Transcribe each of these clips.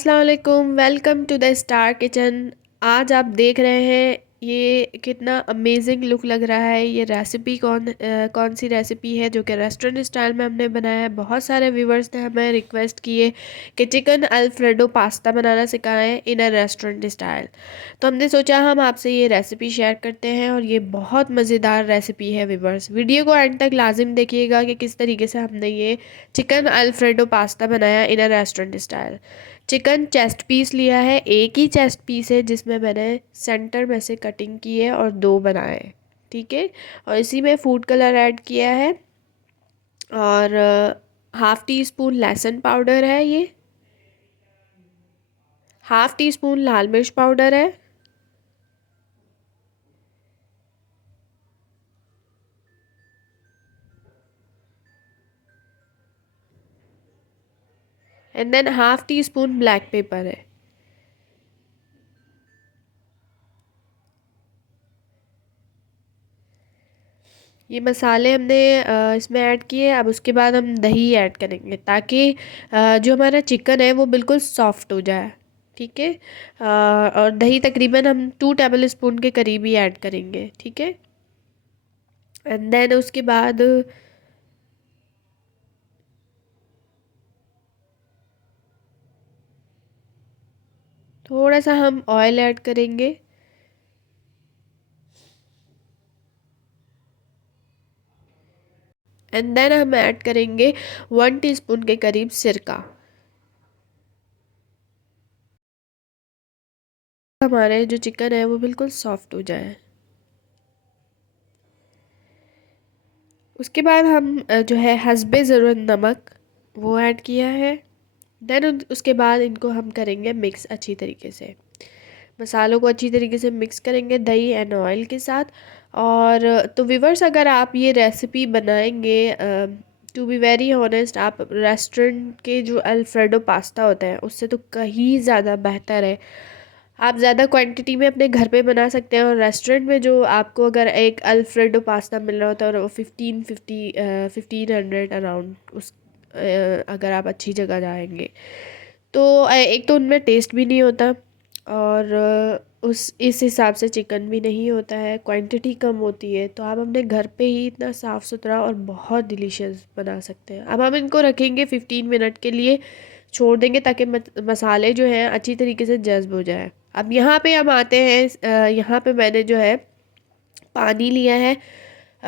अस्सलाम वालेकुम, welcome to the star kitchen. आज आप देख रहे हैं ये कितना अमेजिंग लुक लग रहा है। ये रेसिपी कौन सी रेसिपी है जो कि रेस्टोरेंट स्टाइल में हमने बनाया है। बहुत सारे व्यूवर्स ने हमें रिक्वेस्ट किए कि चिकन अल्फ्रेडो पास्ता बनाना सिखाएं इन अ रेस्टोरेंट स्टाइल। तो हमने सोचा हम आपसे ये रेसिपी शेयर करते हैं और ये बहुत मज़ेदार रेसिपी है व्यूवर्स। वीडियो को एंड तक लाजिम देखिएगा कि किस तरीके से हमने ये चिकन अल्फ्रेडो पास्ता बनाया in a restaurant style. Chicken chest piece लिया है, एक ही चेस्ट पीस है जिसमें मैंने सेंटर में से कटिंग की है और दो बनाए। ठीक है। और इसी में फूड कलर ऐड किया है और हाफ़ टी स्पून लहसुन पाउडर है, ये हाफ़ टी स्पून लाल मिर्च पाउडर है, and then half teaspoon black pepper है। ये मसाले हमने इसमें ऐड किए। अब उसके बाद हम दही ऐड करेंगे ताकि जो हमारा चिकन है वो बिल्कुल सॉफ्ट हो जाए। ठीक है। और दही तकरीबन हम 2 टेबल स्पून के करीब ही ऐड करेंगे। ठीक है। एंड देन उसके बाद थोड़ा सा हम ऑयल ऐड करेंगे। एंड देन हम ऐड करेंगे 1 टीस्पून के करीब सिरका। हमारे जो चिकन है वो बिल्कुल सॉफ्ट हो जाए। उसके बाद हम जो है हस्बे ज़रूरत नमक वो ऐड किया है। देन उसके बाद इनको हम करेंगे मिक्स अच्छी तरीके से। मसालों को अच्छी तरीके से मिक्स करेंगे दही एंड ऑयल के साथ। और तो व्यूवर्स, अगर आप ये रेसिपी बनाएंगे, टू बी वेरी ऑनेस्ट, आप रेस्टोरेंट के जो अल्फ्रेडो पास्ता होता है उससे तो कहीं ज़्यादा बेहतर है। आप ज़्यादा क्वांटिटी में अपने घर पे बना सकते हैं। और रेस्टोरेंट में जो आपको अगर एक अल्फ्रेडो पास्ता मिल रहा होता है और वो 1500 अराउंड उस अगर आप अच्छी जगह जाएंगे तो एक तो उनमें टेस्ट भी नहीं होता और उस इस हिसाब से चिकन भी नहीं होता है, क्वांटिटी कम होती है। तो आप अपने घर पे ही इतना साफ़ सुथरा और बहुत डिलीशियस बना सकते हैं। अब हम इनको रखेंगे 15 मिनट के लिए, छोड़ देंगे ताकि मसाले जो हैं अच्छी तरीके से जज्ब हो जाए। अब यहाँ पे हम आते हैं, यहाँ पे मैंने जो है पानी लिया है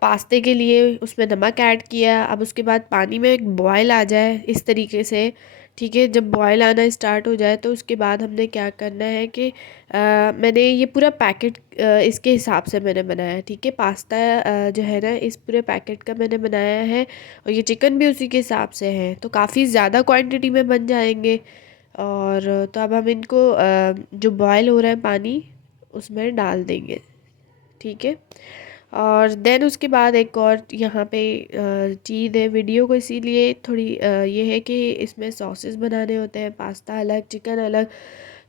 पास्ते के लिए, उसमें नमक ऐड किया। अब उसके बाद पानी में एक बॉयल आ जाए इस तरीके से। ठीक है। जब बॉयल आना स्टार्ट हो जाए तो उसके बाद हमने क्या करना है कि मैंने ये पूरा पैकेट इसके हिसाब से मैंने बनाया है। ठीक है। पास्ता जो है ना, इस पूरे पैकेट का मैंने बनाया है और ये चिकन भी उसी के हिसाब से है, तो काफ़ी ज़्यादा क्वांटिटी में बन जाएंगे। और तो अब हम इनको जो बॉयल हो रहा है पानी उसमें डाल देंगे। ठीक है। और देन उसके बाद एक और यहाँ पे चीज़ है, वीडियो को इसीलिए थोड़ी ये है कि इसमें सॉसेस बनाने होते हैं, पास्ता अलग चिकन अलग।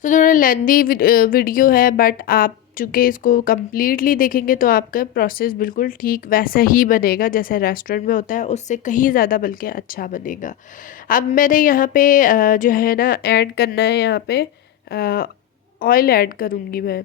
तो थोड़ा लेंदी वीडियो है, बट आप चूँकि इसको कम्प्लीटली देखेंगे तो आपका प्रोसेस बिल्कुल ठीक वैसा ही बनेगा जैसे रेस्टोरेंट में होता है, उससे कहीं ज़्यादा बल्कि अच्छा बनेगा। अब मैंने यहाँ पे जो है ना ऐड करना है, यहाँ पे ऑयल ऐड करूँगी मैं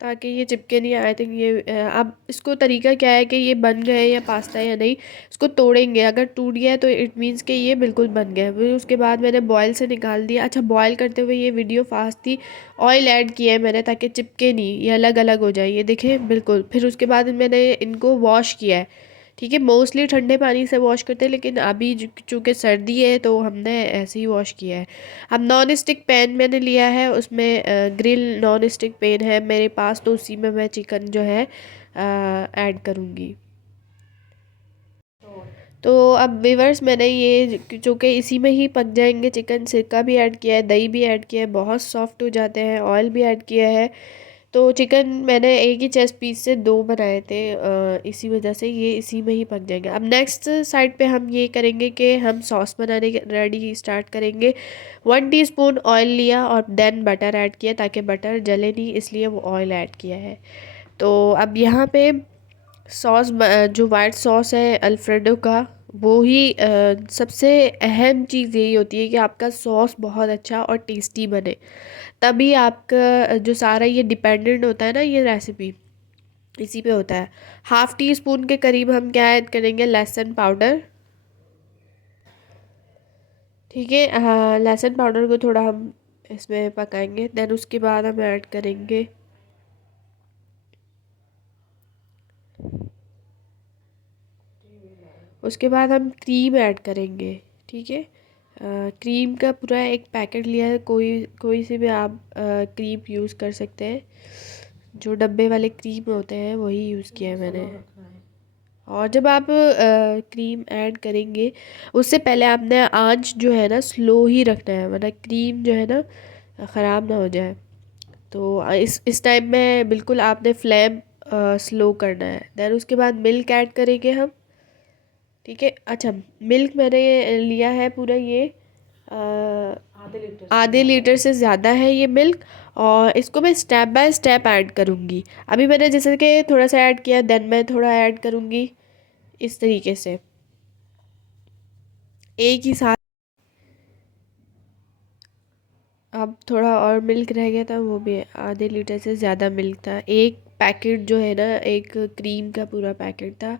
ताकि ये चिपके नहीं। आई थिंक ये अब इसको तरीका क्या है कि ये बन गए या पास्ता या नहीं, इसको तोड़ेंगे। अगर टूट गया है तो इट मीन्स कि ये बिल्कुल बन गया है। फिर उसके बाद मैंने बॉयल से निकाल दिया। अच्छा, बॉयल करते हुए ये वीडियो फास्ट थी, ऑयल ऐड किया है मैंने ताकि चिपके नहीं, ये अलग अलग हो जाए, ये देखें बिल्कुल। फिर उसके बाद मैंने इनको वॉश किया है। ठीक है। मोस्टली ठंडे पानी से वॉश करते हैं, लेकिन अभी चूँकि सर्दी है तो हमने ऐसे ही वॉश किया है। अब नॉन स्टिक पैन मैंने लिया है, उसमें ग्रिल नॉन स्टिक पैन है मेरे पास, तो उसी में मैं चिकन जो है ऐड करूँगी। तो अब व्यूअर्स, मैंने ये चूँकि इसी में ही पक जाएंगे चिकन, सिरका भी ऐड किया है, दही भी ऐड किया है, बहुत सॉफ्ट हो जाते हैं, ऑयल भी ऐड किया है। तो चिकन मैंने एक ही चेस्ट पीस से दो बनाए थे, इसी वजह से ये इसी में ही पक जाएंगे। अब नेक्स्ट साइड पे हम ये करेंगे कि हम सॉस बनाने के रेडी स्टार्ट करेंगे। 1 टीस्पून ऑयल लिया और देन बटर ऐड किया ताकि बटर जले नहीं, इसलिए वो ऑयल ऐड किया है। तो अब यहाँ पे जो वाइट सॉस है अल्फ्रेडो का, वो ही सबसे अहम चीज़ यही होती है कि आपका सॉस बहुत अच्छा और टेस्टी बने। तभी आपका जो सारा ये डिपेंडेंट होता है ना, ये रेसिपी इसी पे होता है। हाफ़ टी स्पून के करीब हम क्या ऐड करेंगे, लहसुन पाउडर। ठीक है, हाँ, लहसुन पाउडर को थोड़ा हम इसमें पकाएंगे। देन उसके बाद हम ऐड करेंगे उसके बाद हम क्रीम ऐड करेंगे। ठीक है, क्रीम का पूरा एक पैकेट लिया है, कोई कोई सी भी आप क्रीम यूज़ कर सकते हैं। जो डब्बे वाले क्रीम होते हैं वही यूज़ किया है मैंने। और जब आप क्रीम ऐड करेंगे, उससे पहले आपने आंच जो है ना स्लो ही रखना है, वरना क्रीम जो है ना ख़राब ना हो जाए। तो इस टाइम में बिल्कुल आपने फ्लेम स्लो करना है। देन उसके बाद मिल्क ऐड करेंगे हम। ठीक है, अच्छा, मिल्क मैंने लिया है पूरा ये आधे लीटर से ज़्यादा है ये मिल्क। और इसको मैं स्टेप बाय स्टेप ऐड करूँगी। अभी मैंने जैसे कि थोड़ा सा ऐड किया, देन मैं थोड़ा ऐड करूँगी, इस तरीके से एक ही साथ। अब थोड़ा और मिल्क रह गया था, वो भी आधे लीटर से ज़्यादा मिल्क था। एक पैकेट जो है ना, एक क्रीम का पूरा पैकेट था,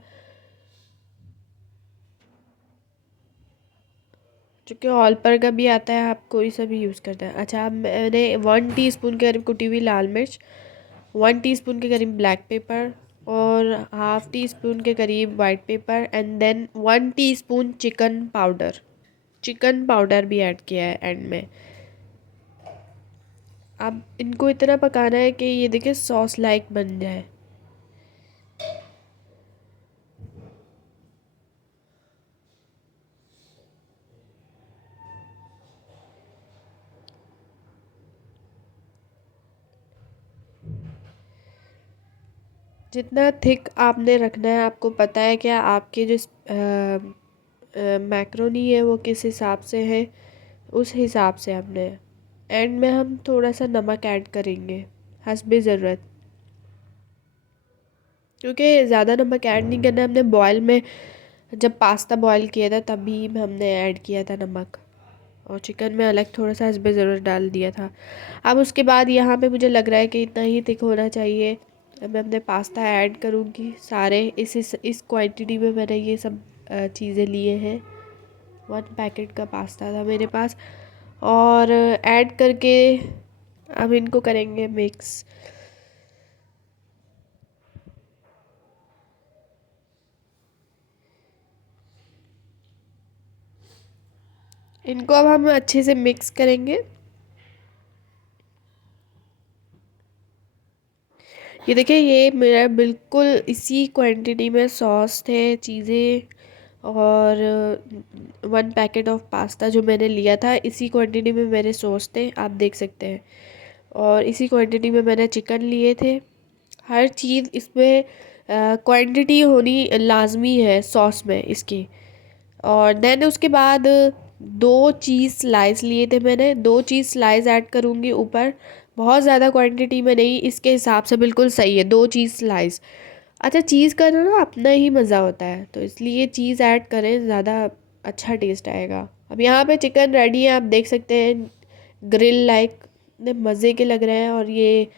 जो कि ऑल पर का भी आता है, आप कोई सा भी यूज़ करता है। अच्छा, अब मैंने 1 टीस्पून के करीब कुटी हुई लाल मिर्च, 1 टीस्पून के करीब ब्लैक पेपर, और हाफ़ टी स्पून के करीब white pepper, and then 1 teaspoon chicken powder भी ऐड किया है एंड में। अब इनको इतना पकाना है कि ये देखिए सॉस लाइक बन जाए। जितना थिक आपने रखना है, आपको पता है क्या आपके जो मैक्रोनी है वो किस हिसाब से है, उस हिसाब से हमने। एंड में हम थोड़ा सा नमक ऐड करेंगे हस्बे ज़रूरत, क्योंकि ज़्यादा नमक ऐड नहीं करना। हमने बॉयल में जब पास्ता बॉयल किया था तभी हमने ऐड किया था नमक, और चिकन में अलग थोड़ा सा हस्बे ज़रूरत डाल दिया था। अब उसके बाद यहाँ पे मुझे लग रहा है कि इतना ही थिक होना चाहिए। अब मैं अपने पास्ता ऐड करूँगी सारे, इस क्वांटिटी में मैंने ये सब चीज़ें लिए हैं। 1 पैकेट का पास्ता था मेरे पास, और ऐड करके अब इनको करेंगे मिक्स। इनको अब हम अच्छे से मिक्स करेंगे। ये देखिए, ये मेरा बिल्कुल इसी क्वांटिटी में सॉस थे, चीज़ें, और 1 पैकेट ऑफ पास्ता जो मैंने लिया था, इसी क्वांटिटी में मेरे सॉस थे, आप देख सकते हैं। और इसी क्वांटिटी में मैंने चिकन लिए थे। हर चीज़ इसमें क्वांटिटी होनी लाजमी है सॉस में इसकी। और देन उसके बाद 2 चीज़ स्लाइस लिए थे मैंने, 2 चीज़ स्लाइस ऐड करूँगी ऊपर, बहुत ज़्यादा क्वांटिटी में नहीं, इसके हिसाब से बिल्कुल सही है 2 चीज़ स्लाइस। अच्छा, चीज़ का जो ना अपना ही मज़ा होता है, तो इसलिए चीज़ ऐड करें, ज़्यादा अच्छा टेस्ट आएगा। अब यहाँ पे चिकन रेडी है, आप देख सकते हैं, ग्रिल लाइक मज़े के लग रहे हैं, और ये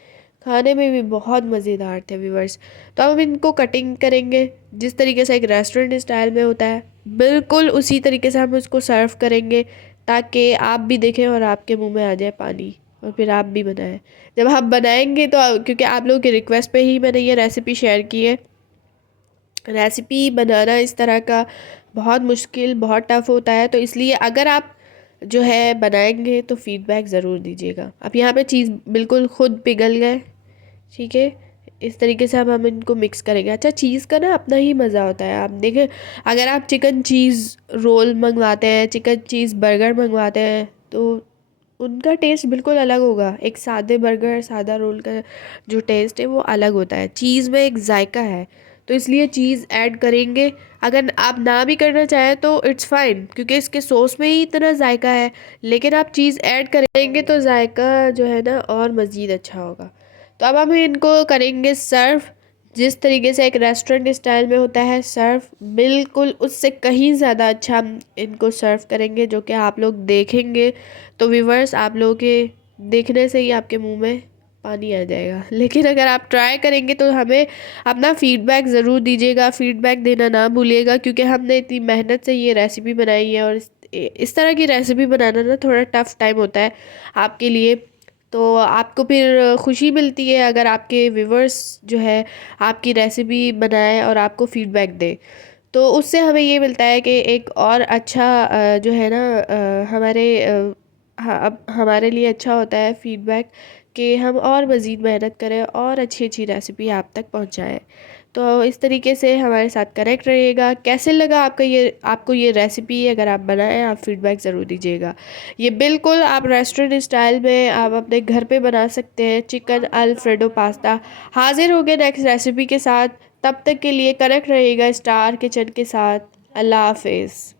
खाने में भी बहुत मज़ेदार थे व्यूवर्स। तो अब हम इनको कटिंग करेंगे जिस तरीके से एक रेस्टोरेंट स्टाइल में होता है, बिल्कुल उसी तरीके से हम उसको सर्व करेंगे, ताकि आप भी देखें और आपके मुंह में आ जाए पानी, और फिर आप भी बनाएं। जब आप बनाएंगे तो क्योंकि आप लोगों की रिक्वेस्ट पे ही मैंने ये रेसिपी शेयर की है। रेसिपी बनाना इस तरह का बहुत मुश्किल, बहुत टफ़ होता है, तो इसलिए अगर आप जो है बनाएंगे तो फीडबैक ज़रूर दीजिएगा। अब यहाँ पे चीज़ बिल्कुल खुद पिघल गए। ठीक है, इस तरीके से अब हम इनको मिक्स करेंगे। अच्छा, चीज़ का ना अपना ही मज़ा होता है, आप देखें, अगर आप चिकन चीज़ रोल मंगवाते हैं, चिकन चीज़ बर्गर मंगवाते हैं, तो उनका टेस्ट बिल्कुल अलग होगा। एक सादे बर्गर, सादा रोल का जो टेस्ट है वो अलग होता है, चीज़ में एक जायका है, तो इसलिए चीज़ ऐड करेंगे। अगर आप ना भी करना चाहें तो इट्स फाइन, क्योंकि इसके सॉस में ही इतना जायका है, लेकिन आप चीज़ ऐड करेंगे तो जायका जो है ना और मज़ीद अच्छा होगा। तो अब हम इनको करेंगे सर्व। जिस तरीके से एक रेस्टोरेंट स्टाइल में होता है सर्व, बिल्कुल उससे कहीं ज़्यादा अच्छा हम इनको सर्व करेंगे, जो कि आप लोग देखेंगे तो व्यूवर्स आप लोगों के देखने से ही आपके मुंह में पानी आ जाएगा। लेकिन अगर आप ट्राई करेंगे तो हमें अपना फीडबैक ज़रूर दीजिएगा, फीडबैक देना ना भूलिएगा, क्योंकि हमने इतनी मेहनत से ये रेसिपी बनाई है और इस तरह की रेसिपी बनाना ना थोड़ा टफ टाइम होता है आपके लिए। तो आपको फिर खुशी मिलती है अगर आपके व्यूवर्स जो है आपकी रेसिपी बनाए और आपको फीडबैक दे, तो उससे हमें ये मिलता है कि एक और अच्छा जो है ना हमारे हाँ, अब हमारे लिए अच्छा होता है फीडबैक कि हम और मज़ीद मेहनत करें और अच्छी अच्छी रेसिपी आप तक पहुंचाएं। तो इस तरीके से हमारे साथ कनेक्ट रहिएगा। कैसे लगा आपको ये रेसिपी, अगर आप बनाएं आप फीडबैक ज़रूर दीजिएगा। ये बिल्कुल आप रेस्टोरेंट स्टाइल में आप अपने घर पे बना सकते हैं। चिकन अल्फ्रेडो पास्ता हाजिर हो गए नेक्स्ट रेसिपी के साथ। तब तक के लिए कनेक्ट रहिएगा स्टार किचन के साथ। अल्लाह हाफिज़।